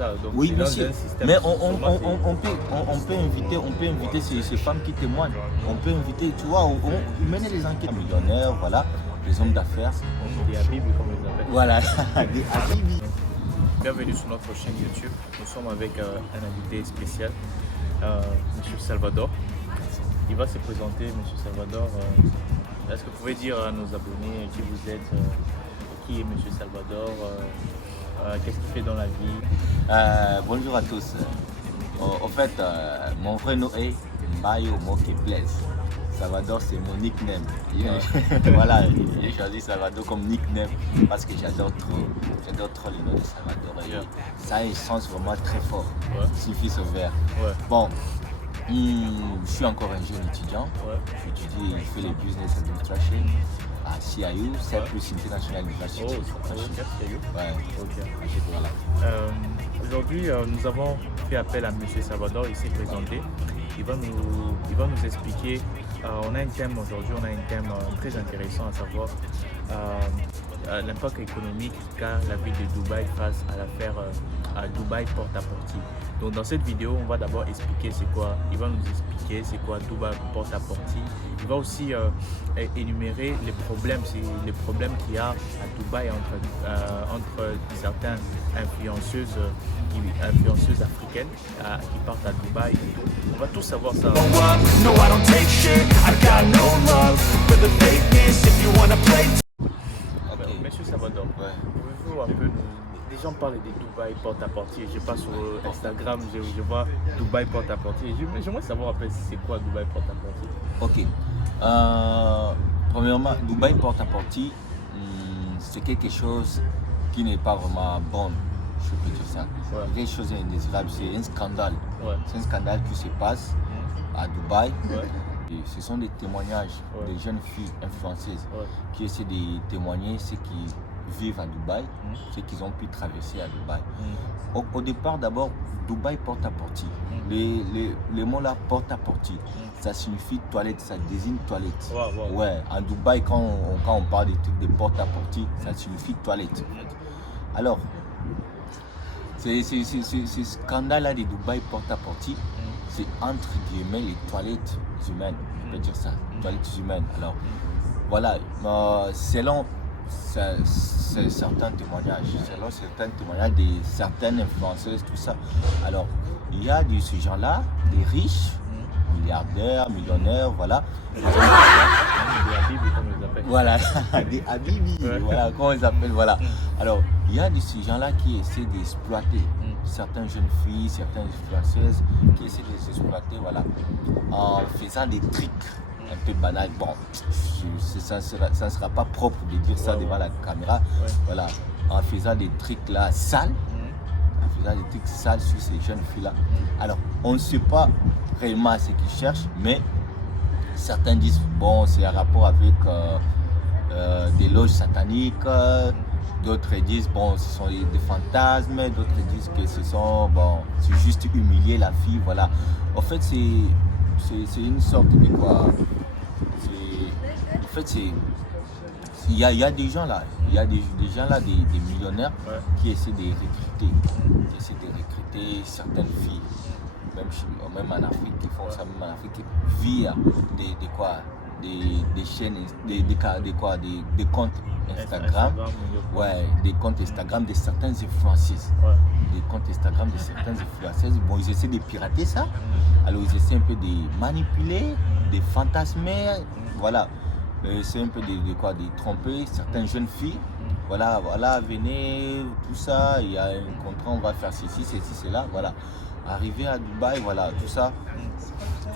ça. Donc, Oui, c'est bien dans sûr. un système Mais sûrement, on peut inviter ces femmes qui témoignent. On peut inviter, tu vois, on mener les enquêtes. Millionnaires, voilà, les hommes d'affaires. des habibs, comme on les appelle. Voilà, des habibis. Bienvenue sur notre chaîne YouTube. Nous sommes avec un invité spécial, Monsieur Salvador. Il va se présenter, Monsieur Salvador. Est-ce que vous pouvez dire à nos abonnés qui vous êtes, qui est Monsieur Salvador, qu'est-ce qu'il fait dans la vie? Bonjour à tous. En fait, mon vrai nom est Mbayo Mokeples. Salvador, c'est mon nickname. Voilà, j'ai choisi Salvador comme nickname parce que j'adore trop le nom de Salvador. Et ça a un sens vraiment très fort. Il suffit ce vert. Bon, je suis encore un jeune étudiant. J'étudie, je fais les business administration à CIU, Cyprus International University. CIU. Ouais. Ok. Voilà. Aujourd'hui, nous avons fait appel à M. Salvador, il s'est présenté. Il va nous expliquer. On a un thème aujourd'hui, très intéressant, à savoir l'impact économique qu'a la ville de Dubaï face à l'affaire à Dubaï porte-à-porte. Donc dans cette vidéo, on va d'abord expliquer c'est quoi. Il va nous expliquer c'est quoi Dubaï porte-à-porte. Il va aussi énumérer les problèmes qu'il y a à Dubaï entre certaines influenceuses africaines qui partent à Dubaï. On va tout savoir ça. Monsieur Salvador, pouvez-vous un peu les gens parlent de Dubaï porte-à-porte. Je passe sur Instagram, je vois Dubaï porte-à-porte. J'aimerais savoir un peu c'est quoi Dubaï porte-à-porte. Ok. Premièrement, Dubaï porte-à-porte, c'est quelque chose qui n'est pas vraiment bon. Je peux dire ça. C'est quelque chose d'indésirable. C'est un scandale. C'est un scandale qui se passe à Dubaï. Et ce sont des témoignages des jeunes filles influenceuses qui essaient de témoigner ce qu'ils vivent à Dubaï, ce qu'ils ont pu traverser à Dubaï. Au départ, d'abord, Dubaï porte-à-porte. Le mot là, porte-à-porte, ça signifie toilette, ça désigne toilette. Ouais, en Dubaï, quand on parle des trucs de porte-à-porte, ça signifie toilette. Alors, ce scandale-là de Dubaï porte-à-porte, c'est entre guillemets les toilettes humaines, je peux dire ça, toilettes humaines. Alors, voilà, selon certains témoignages de certaines influenceuses, tout ça. Alors, il y a de ces gens-là, des riches, milliardaires, millionnaires, voilà. Des habibis, comme on les appelle. Voilà, des habibis, voilà, comment ils appellent, voilà. Alors, il y a de ces gens-là qui essaient d'exploiter certaines jeunes filles, certaines influenceuses qui essaient de les exploiter, voilà, en faisant des trucs un peu banals. Bon, ça ne sera pas propre de dire ça devant la caméra, voilà, en faisant des trucs là sales, sur ces jeunes filles là. Alors, on ne sait pas réellement ce qu'ils cherchent, mais certains disent bon, c'est un rapport avec des loges sataniques. D'autres disent bon, ce sont des fantasmes. D'autres disent que c'est juste humilier la fille. Voilà. En fait, c'est une sorte de quoi. En fait, il y a des gens là. Il y a des gens là, des millionnaires qui essaient de recruter certaines filles. Même en Afrique, ils font ça même en Afrique via des chaînes, des comptes Instagram, des comptes Instagram de certaines influenceuses. Des comptes Instagram de certaines influenceuses. Bon, ils essaient de pirater ça. Alors, ils essaient un peu de manipuler, de fantasmer. Voilà. C'est un peu de tromper certaines jeunes filles. Voilà, venez, tout ça. Il y a un contrat, on va faire ceci, cela. Voilà. Arrivé à Dubaï, voilà, tout ça.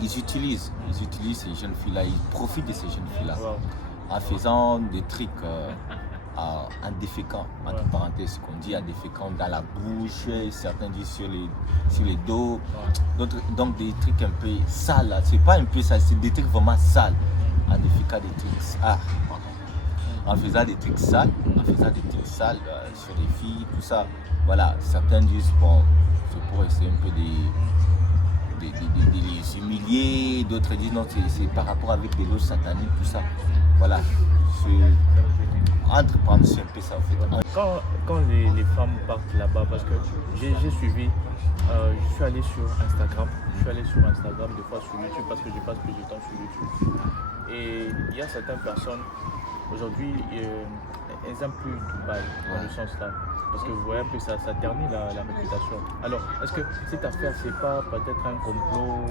Ils utilisent ces jeunes filles-là. Ils profitent de ces jeunes filles-là. En faisant des trucs en déféquant, entre parenthèses, qu'on dit en déféquant dans la bouche, certains disent sur les dos, d'autres, donc des trucs un peu sales, c'est pas un peu ça, c'est des trucs vraiment sales, en déféquant des trucs, en faisant des trucs sales, sur les filles, tout ça, voilà, certains disent bon, c'est pour essayer un peu de les humilier, d'autres disent non, c'est par rapport avec des loges sataniques, tout ça, voilà. entreprendre, c'est un peu ça en fait. Quand les femmes partent là-bas, parce que j'ai suivi, je suis allé sur Instagram, des fois sur YouTube, parce que je passe plus de temps sur YouTube. Et il y a certaines personnes, aujourd'hui, elles n'aiment plus Dubaï, dans le sens là. Parce que vous voyez un peu, ça ternit la réputation. Alors, est-ce que cette affaire, c'est pas peut-être un complot,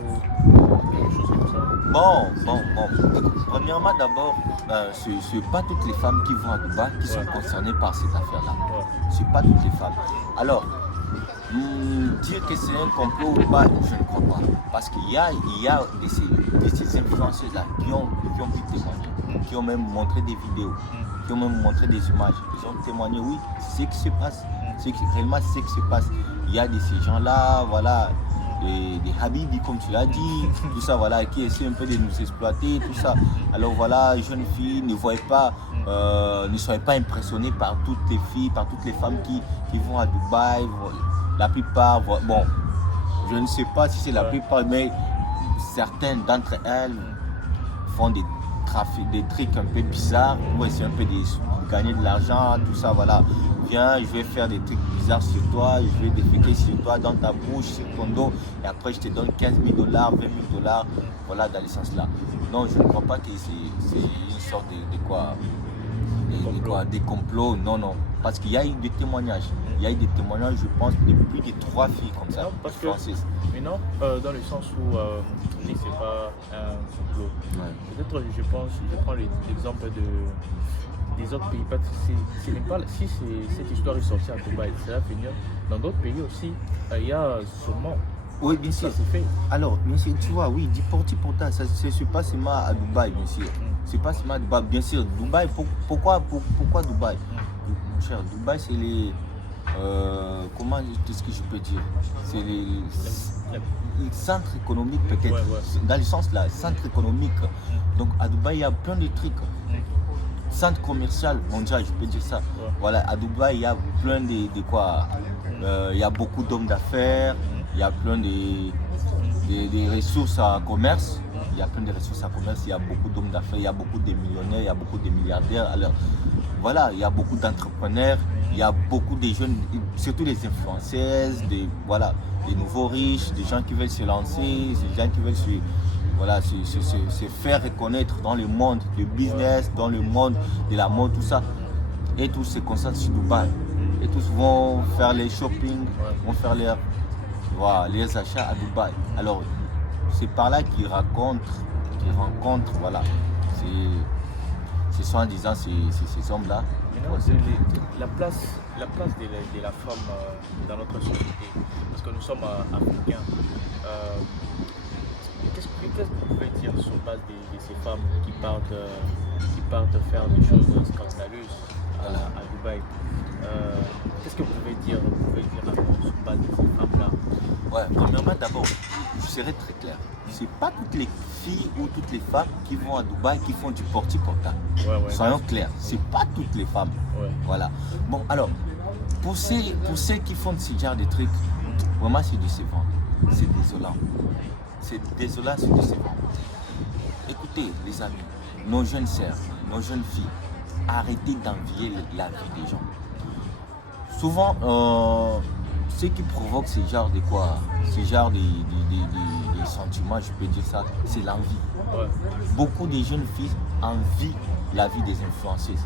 quelque chose comme ça? Bon. Premièrement, d'abord, ce n'est pas toutes les femmes qui vont à Dubaï qui sont concernées par cette affaire-là. Ce n'est pas toutes les femmes. Alors, dire que c'est un complot ou pas, je ne crois pas. Parce qu'il y a de ces influenceurs-là qui ont pu témoigner, qui ont même montré des vidéos, qui ont même montré des images. Ils ont témoigné, oui, c'est ce qui se passe. Réellement, c'est ce qui se passe. Il y a de ces gens-là, voilà, des habibis, comme tu l'as dit, tout ça, voilà, qui essaient un peu de nous exploiter, tout ça. Alors voilà, jeunes filles, ne soyez pas impressionnés par toutes les filles, par toutes les femmes qui vont à Dubaï. La plupart, bon, je ne sais pas si c'est la plupart, mais certaines d'entre elles font des trucs un peu bizarres pour essayer un peu de gagner de l'argent, tout ça, voilà. Viens, je vais faire des trucs bizarres sur toi, je vais déféquer sur toi, dans ta bouche, sur ton dos, et après je te donne 15 000 $, 20 000 $, voilà, dans le sens là. Non, je ne crois pas que c'est une sorte des complots, non. Parce qu'il y a eu des témoignages. Il y a eu des témoignages, je pense, de plus de 3 filles comme ça, françaises. Mais non, dans le sens où c'est pas un complot. Peut-être, je prends l'exemple des autres pays. Parce que si cette histoire est sortie à Dubaï, c'est là finir. Dans d'autres pays aussi, il y a sûrement. Oui, bien sûr. Ça se fait. Alors, bien sûr, tu vois, oui, pourtant, ça ne se passe seulement à Dubaï, bien sûr. C'est pas seulement à Dubaï, bien sûr. Dubaï, pourquoi Dubaï? Mon cher, Dubaï, c'est les. Comment est-ce que je peux dire? C'est les centres économiques, peut-être. Dans le sens là, centre économique. Donc, à Dubaï, il y a plein de trucs. Centre commercial mondial, je peux dire ça. Voilà, à Dubaï, il y a plein de quoi. Il y a beaucoup d'hommes d'affaires. Il y a plein de ressources à commerce. Il y a plein de ressources à commerce. Il y a beaucoup d'hommes d'affaires. Il y a beaucoup de millionnaires. Il y a beaucoup de milliardaires. Alors, voilà, il y a beaucoup d'entrepreneurs. Il y a beaucoup de jeunes, surtout les influenceuses, des nouveaux riches, des gens qui veulent se lancer, des gens qui veulent se faire reconnaître dans le monde du business, dans le monde de la mode, tout ça. Et tous se concentrent sur Dubaï. Et tous vont faire les shopping, vont faire les achats à Dubaï. Alors, c'est par là qu'ils rencontrent, voilà. C'est soi-disant ces hommes-là. La place de la femme dans notre société, parce que nous sommes africains. Qu'est-ce que vous pouvez dire sur base de ces femmes qui partent faire des choses scandaleuses à Dubaï? Qu'est-ce que vous pouvez dire sur base de ces femmes-là? Premièrement, d'abord, je serai très clair. C'est pas toutes les filles ou toutes les femmes qui vont à Dubaï qui font du porti-porta. Soyons clairs, c'est pas toutes les femmes. Voilà. Bon, alors, pour ceux qui font ce genre de trucs, vraiment c'est décevant. C'est désolant. C'est désolant, c'est décevant. Écoutez, les amis, nos jeunes sœurs, nos jeunes filles, arrêtez d'envier la vie des gens. Souvent, ce qui provoque ce genre de sentiments, je peux dire ça, c'est l'envie. Beaucoup de jeunes filles envient la vie des influenceuses.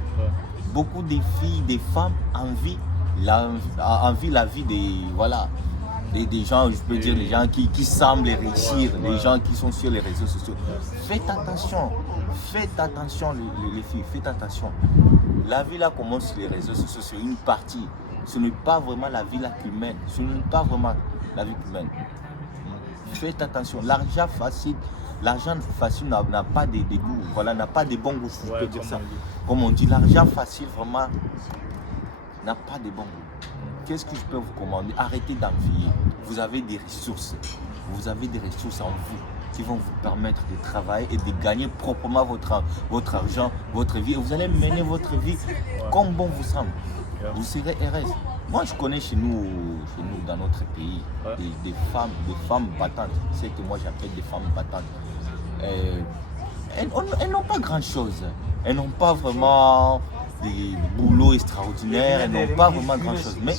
Beaucoup de filles, des femmes envient la vie des gens, je peux dire, les gens qui semblent réussir, les gens qui sont sur les réseaux sociaux. Faites attention les filles, faites attention. La vie là commence sur les réseaux sociaux, sur une partie. Ce n'est pas vraiment la vie là qui mène. Ce n'est pas vraiment la vie qui mène. Faites attention. L'argent facile n'a pas de goût. Voilà, n'a pas de bon goût. Je peux dire ça. Comme on dit, l'argent facile vraiment n'a pas de bon goût. Qu'est-ce que je peux vous commander? Arrêtez d'envier. Vous avez des ressources. Vous avez des ressources en vous qui vont vous permettre de travailler et de gagner proprement votre argent, votre vie. Et vous allez mener votre vie comme bon vous semble. Vous serez heureuse. Moi, je connais chez nous dans notre pays, des femmes battantes. C'est que moi j'appelle des femmes battantes. Elles n'ont pas grand-chose. Elles n'ont pas vraiment boulots extraordinaires, elles n'ont pas vraiment grand chose. Mais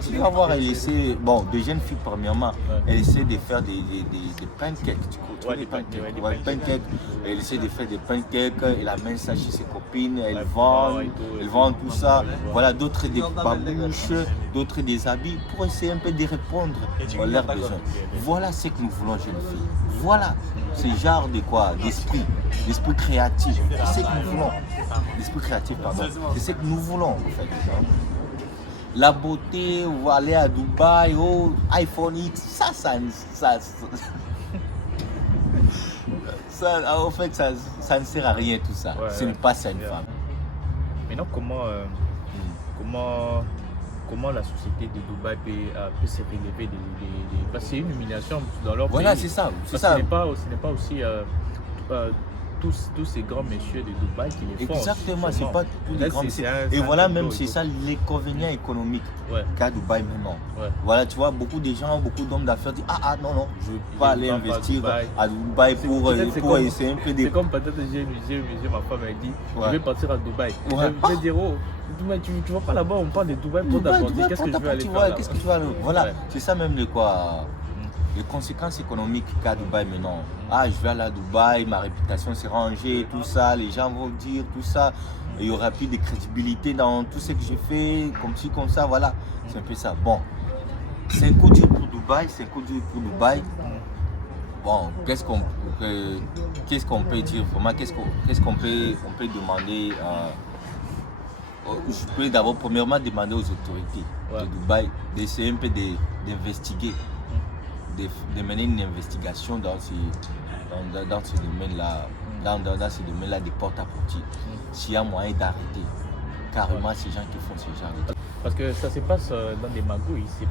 tu vas voir, elle essaie, bon, des jeunes filles premièrement, elle essaie de faire des pancakes, tu vois, des pancakes, elle essaie de faire des pancakes, elle amène ça chez ses copines, elle vend tout ça, voilà, d'autres des babouches, d'autres des habits, pour essayer un peu de répondre à leurs besoins. Voilà ce que nous voulons, jeunes filles. Voilà, ce genre de quoi, d'esprit créatif, c'est ce que nous voulons. L'esprit créatif, pardon, c'est ce que nous voulons, en fait. La beauté, on va aller à Dubaï, oh, iPhone X, en fait, ça ne sert à rien tout ça. Ce n'est pas ça une femme. Maintenant, comment la société de Dubaï peut se relever parce que c'est une humiliation dans leur pays. Voilà, c'est ça. Ce n'est pas aussi tous ces grands messieurs de Dubaï qui les font. Exactement, c'est pas tous les grands messieurs. Et voilà, même c'est ça l'inconvénient économique qu'a Dubaï maintenant. Voilà, tu vois, beaucoup de gens, beaucoup d'hommes d'affaires disent non, je ne veux pas aller investir à Dubaï pour essayer un peu de... C'est comme peut-être ma femme a dit, je vais partir à Dubaï. Je vais dire, tu ne vas pas là-bas, on parle de Dubaï pour t'apporter. Qu'est-ce que je vais aller faire? Qu'est-ce que tu vas... Voilà, c'est ça même les conséquences économiques qu'a Dubaï maintenant. Je vais aller à Dubaï, ma réputation s'est rangée, tout ça, les gens vont dire tout ça. Il n'y aura plus de crédibilité dans tout ce que j'ai fait, comme ci, comme ça, voilà. C'est un peu ça. Bon, c'est un coup dur pour Dubaï, Bon, qu'est-ce qu'on peut dire vraiment, qu'est-ce qu'on peut demander je peux d'abord premièrement demander aux autorités de Dubaï d'essayer un peu d'investiguer. De mener une investigation dans ce domaine-là, dans ce domaine-là des porte-à-porte. S'il y a moyen d'arrêter carrément ces gens qui font ce genre de trucs. Parce que ça se passe dans des magouilles, c'est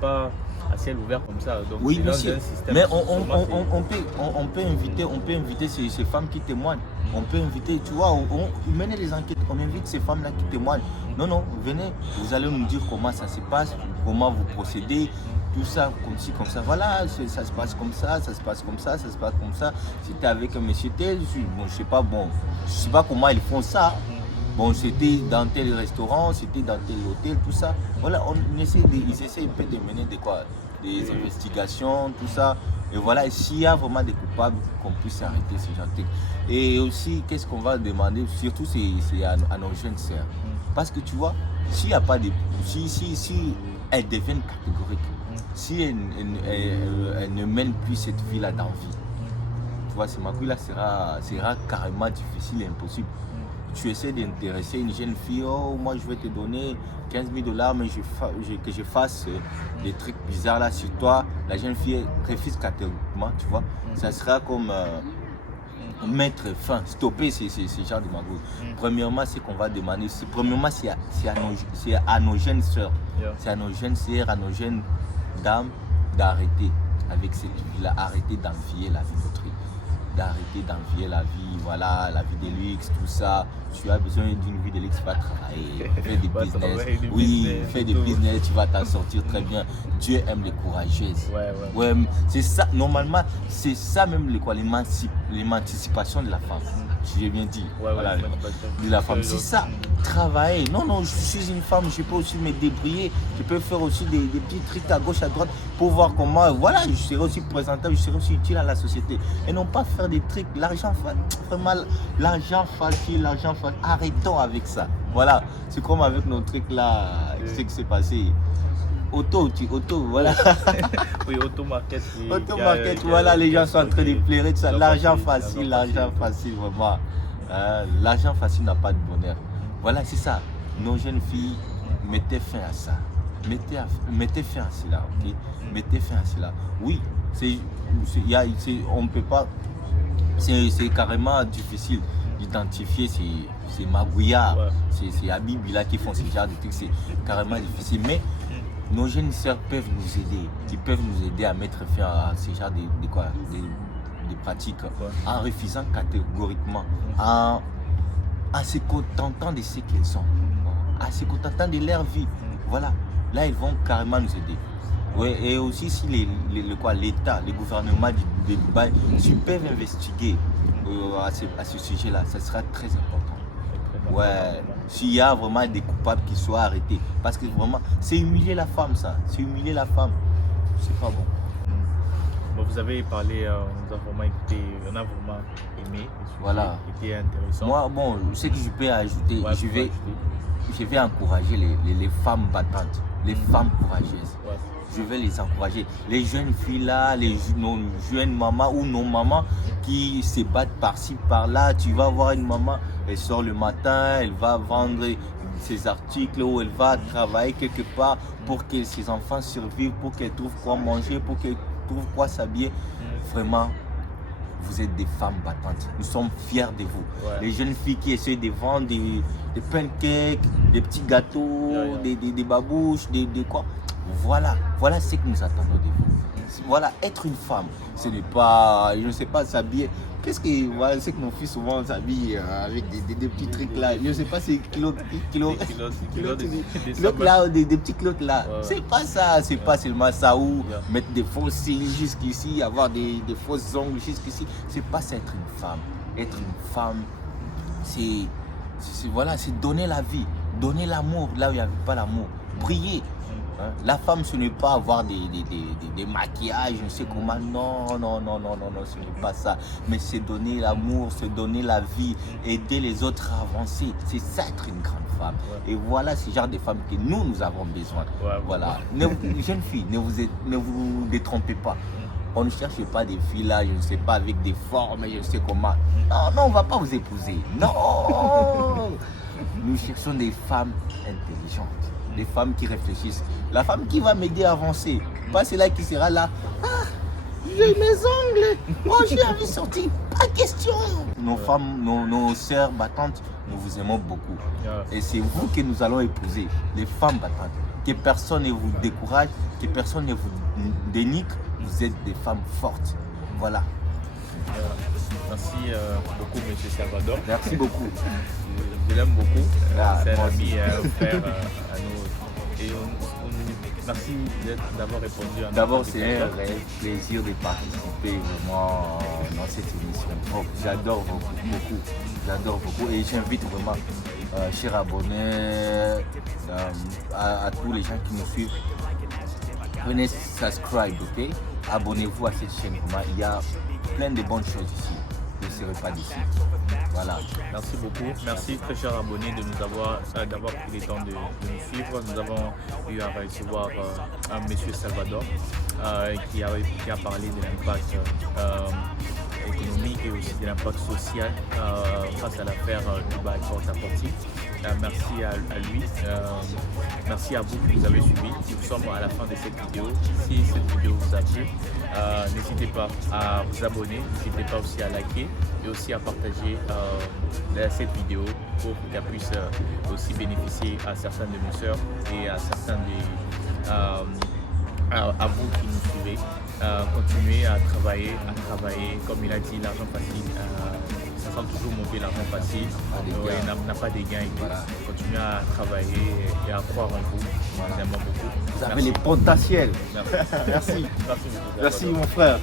pas à ciel ouvert comme ça. Donc oui, monsieur. Mais on peut inviter ces femmes qui témoignent. On peut inviter, tu vois, on mène les enquêtes, on invite ces femmes-là qui témoignent. Non, venez, vous allez nous dire comment ça se passe, comment vous procédez. Tout ça, comme ci, comme ça, voilà, ça se passe comme ça, ça se passe comme ça, ça se passe comme ça. C'était avec un monsieur tel, je sais pas comment ils font ça. Bon, c'était dans tel restaurant, c'était dans tel hôtel, tout ça. Voilà, ils essaient un peu de mener des investigations, tout ça. Et voilà, et s'il y a vraiment des coupables, qu'on puisse arrêter ces gens. Et aussi, qu'est-ce qu'on va demander, surtout c'est à nos jeunes sœurs. Parce que tu vois, s'il n'y a pas de... Si elles deviennent catégoriques, si elle ne mène plus cette vie-là d'envie, tu vois, ce magouille-là sera carrément difficile et impossible. Tu essaies d'intéresser une jeune fille, moi je vais te donner 15 000 $, mais que je fasse des trucs bizarres là sur toi. La jeune fille refuse catégoriquement, tu vois. Ça sera comme mettre fin, stopper ces genres de magouilles. Premièrement, ce qu'on va demander, c'est à nos jeunes sœurs, c'est à nos jeunes sœurs, à nos jeunes dames d'arrêter avec cette vie-là, arrêter d'envier la vie d'autrui, d'arrêter d'envier la vie, voilà, la vie de luxe, tout ça. Tu as besoin d'une vie de luxe, va travailler, faire des business, fais des business, tu vas t'en sortir très bien. Dieu aime les courageuses. Ouais, c'est ça, normalement, c'est ça même l'émancipation de la femme. J'ai bien dit, voilà, de la femme. C'est ça, travailler. Non, je suis une femme, je peux aussi me débrouiller, je peux faire aussi des petits trucs à gauche, à droite pour voir comment, voilà, je serai aussi présentable, je serai aussi utile à la société. Et non pas faire des trucs, l'argent facile, arrêtons avec ça. Voilà, c'est comme avec nos trucs là, ce qui s'est passé. Auto, voilà. Oui, auto-market. Auto-market, voilà, les gens sont en train de pleurer de ça. L'argent facile, vraiment. L'argent facile n'a pas de bonheur. Voilà, c'est ça. Nos jeunes filles, mettez fin à ça. Mettez fin à cela, ok? Mettez fin à cela. Oui, on ne peut pas. C'est carrément difficile d'identifier ces magouillards, ces habibis là qui font ce genre de trucs. C'est carrément difficile. Mais nos jeunes sœurs peuvent nous aider. Ils peuvent nous aider à mettre fin à ce genre de pratiques en refusant catégoriquement, en se contentant de ce qu'elles sont, en se contentant de leur vie. Voilà, là ils vont carrément nous aider. Ouais, et aussi si l'État, les gouvernements de Dubaï, s'ils peuvent investiguer à ce sujet-là, ça sera très important. Ouais, s'il y a vraiment des coupables qui soient arrêtés. Parce que vraiment, c'est humilier la femme, ça. C'est humilier la femme. C'est pas bon. Bon, vous avez parlé, on a vraiment écouté, on a vraiment aimé. Le sujet. Voilà. C'était intéressant. Moi, bon, ce que je peux ajouter, Ouais, je vais encourager les femmes battantes, les femmes courageuses. Ouais. Je vais les encourager. Les jeunes filles là, nos jeunes mamans ou nos mamans qui se battent par-ci, par-là. Tu vas voir une maman, elle sort le matin, elle va vendre ses articles ou elle va travailler quelque part pour que ses enfants survivent, pour qu'elle trouve quoi manger, pour qu'elle trouve quoi s'habiller. Vraiment, vous êtes des femmes battantes. Nous sommes fiers de vous. Ouais. Les jeunes filles qui essaient de vendre des pancakes, des petits gâteaux, des babouches, des quoi. Voilà ce que nous attendons de vous. Voilà, être une femme, ce n'est pas, je ne sais pas, s'habiller. Qu'est-ce que, voilà, c'est que nos filles souvent s'habillent avec des petits trucs là. Je ne sais pas, c'est kilos là, des petits clottes là. Ouais. C'est pas ça, c'est pas seulement ça ou mettre des faux cils jusqu'ici, avoir des fausses ongles jusqu'ici. C'est pas ça être une femme. Être une femme, c'est donner la vie, donner l'amour là où il n'y avait pas l'amour, briller. La femme, ce n'est pas avoir des maquillages, je ne sais comment. Non, ce n'est pas ça. Mais c'est donner l'amour, c'est donner la vie, aider les autres à avancer. C'est ça être une grande femme. Ouais. Et voilà ce genre de femmes que nous avons besoin. Ouais, voilà. Jeunes filles, ne vous détrompez pas. On ne cherche pas des filles là, je ne sais pas, avec des formes, je ne sais comment. Non, on ne va pas vous épouser. Non. Nous cherchons des femmes intelligentes. Des femmes qui réfléchissent. La femme qui va m'aider à avancer. Pas celle-là qui sera là. Ah, j'ai mes ongles. Oh, j'ai envie de sortir. Pas question. Nos femmes, nos sœurs battantes, nous vous aimons beaucoup. Et c'est vous que nous allons épouser. Les femmes battantes. Que personne ne vous décourage, que personne ne vous dénigre. Vous êtes des femmes fortes. Voilà. Merci beaucoup, M. Salvador. Merci beaucoup. Je l'aime beaucoup. C'est un ami, un frère à nous. Et merci d'avoir répondu à D'abord, c'est un réel plaisir de participer vraiment dans cette émission. Oh, j'adore beaucoup. J'adore beaucoup. Et j'invite vraiment, chers abonnés, à tous les gens qui nous suivent, venez subscribe, ok? Abonnez-vous à cette chaîne. Il y a plein de bonnes choses ici. Ne serez pas d'ici. Voilà. Merci beaucoup. Merci très chers abonnés d'avoir pris le temps de nous suivre. Nous avons eu à recevoir un monsieur Salvador qui a parlé de l'impact économique et aussi de l'impact social face à l'affaire Dubaï Port-à-Porty. Merci à lui. Merci à vous qui nous avez suivis. Nous sommes à la fin de cette vidéo. Si cette vidéo vous a plu, n'hésitez pas à vous abonner, n'hésitez pas aussi à liker et aussi à partager cette vidéo pour qu'elle puisse aussi bénéficier à certaines de nos sœurs et à certains à vous qui nous suivez. Continuez à travailler, comme il a dit, l'argent facile. Ça sent toujours mauvais, l'argent facile. N'a pas des gains. Voilà. Continuez à travailler et à croire en vous. Voilà. Nous aimons beaucoup. Vous avez les potentiels. Merci. Merci mon frère.